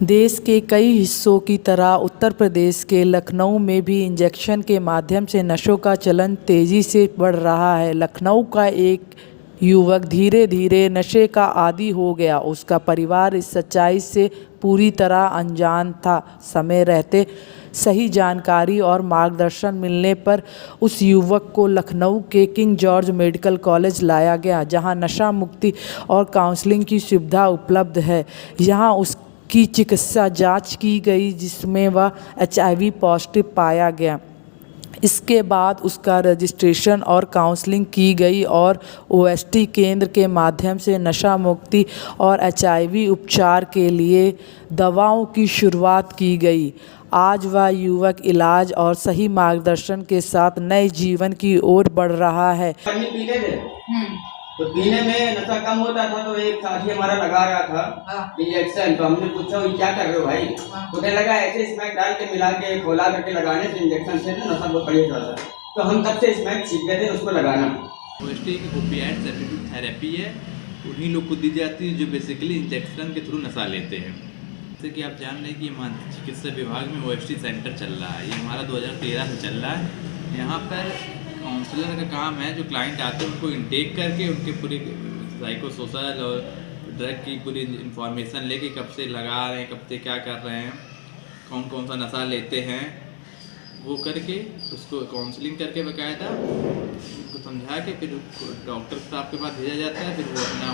देश के कई हिस्सों की तरह उत्तर प्रदेश के लखनऊ में भी इंजेक्शन के माध्यम से नशों का चलन तेज़ी से बढ़ रहा है। लखनऊ का एक युवक धीरे धीरे नशे का आदी हो गया। उसका परिवार इस सच्चाई से पूरी तरह अनजान था। समय रहते सही जानकारी और मार्गदर्शन मिलने पर उस युवक को लखनऊ के किंग जॉर्ज मेडिकल कॉलेज लाया गया, जहां नशा मुक्ति और काउंसलिंग की सुविधा उपलब्ध है। यहाँ की चिकित्सा जांच की गई, जिसमें वह HIV पॉजिटिव पाया गया। इसके बाद उसका रजिस्ट्रेशन और काउंसलिंग की गई और OST केंद्र के माध्यम से नशा मुक्ति और HIV उपचार के लिए दवाओं की शुरुआत की गई। आज वह युवक इलाज और सही मार्गदर्शन के साथ नए जीवन की ओर बढ़ रहा है। पानी पीते थे तो पीने में नशा कम होता था, तो एक साथी हमारा लगा रहा था इंजेक्शन। तो हमने पूछा ये क्या कर रहे हो भाई? तो कहने लगा ऐसे स्मैक डाल के मिला के खोला करके लगाने से इंजेक्शन से नशा बहुत बढ़िया होता था। तो हम तब से स्मैक सीख गए थे उसको लगाना। OST एक ओपिएट सब्स्टिट्यूट थेरेपी है, उन्हीं लोग को दी जाती है जो बेसिकली इंजेक्शन के थ्रू नशा लेते हैं। जैसे कि आप जान रहे हैं कि मानसिक चिकित्सा विभाग में OST सेंटर चल रहा है। ये हमारा 2013 से चल रहा है। यहाँ पर काउंसलर का काम है, जो क्लाइंट आते हैं उनको इनटेक करके उनके पूरी साइको सोशल और ड्रग की पूरी इंफॉर्मेशन लेके कब से लगा रहे हैं, कब से क्या कर रहे हैं, कौन कौन सा नशा लेते हैं, वो करके उसको काउंसलिंग करके बकायदा उनको समझा के फिर डॉक्टर साहब के पास भेजा जाता है। फिर वो अपना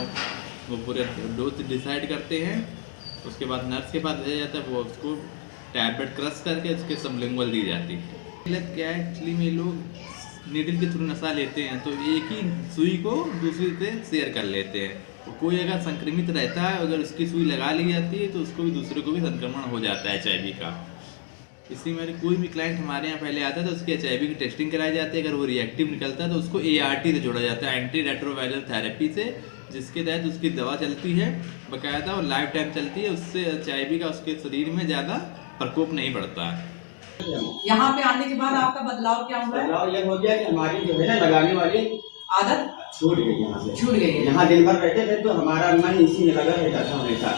वो पूरे डोज डिसाइड करते हैं। उसके बाद नर्स के पास भेजा जाता है, वो उसको टैबलेट क्रश करके उसके सबलिंगुअल दी जाती है। क्या है एक्चुअली में लोग नीडल के थ्रू नशा लेते हैं, तो एक ही सुई को दूसरे से शेयर कर लेते हैं। कोई अगर संक्रमित रहता है, अगर उसकी सुई लगा ली जाती है तो उसको भी दूसरे को भी संक्रमण हो जाता है HIV का। इसी में कोई भी क्लाइंट हमारे यहाँ पहले आता है तो उसकी HIV की टेस्टिंग कराई जाती है। अगर वो रिएक्टिव निकलता है तो उसको ART से जोड़ा जाता है, एंटी रेट्रोवायरल थेरेपी से, जिसके तहत उसकी दवा चलती है बाकायदा और लाइफ टाइम चलती है। उससे HIV का उसके शरीर में ज़्यादा प्रकोप नहीं पड़ता है। यहाँ पे आने के बाद आपका बदलाव क्या हुआ है? बदलाव ये हो गया कि हमारी जो है ना लगाने वाली आदत छूट गई। यहाँ से छूट गई है। यहाँ दिन भर रहते थे तो हमारा मन इसी में लगा रहता था हमेशा।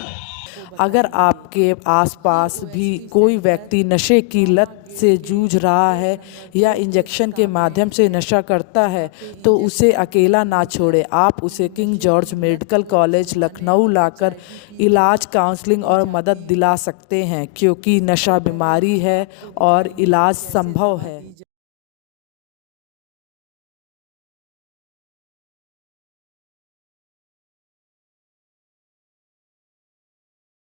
अगर आपके आसपास भी कोई व्यक्ति नशे की लत से जूझ रहा है या इंजेक्शन के माध्यम से नशा करता है, तो उसे अकेला ना छोड़े। आप उसे King George medical college Lucknow लाकर इलाज, काउंसलिंग और मदद दिला सकते हैं, क्योंकि नशा बीमारी है और इलाज संभव है।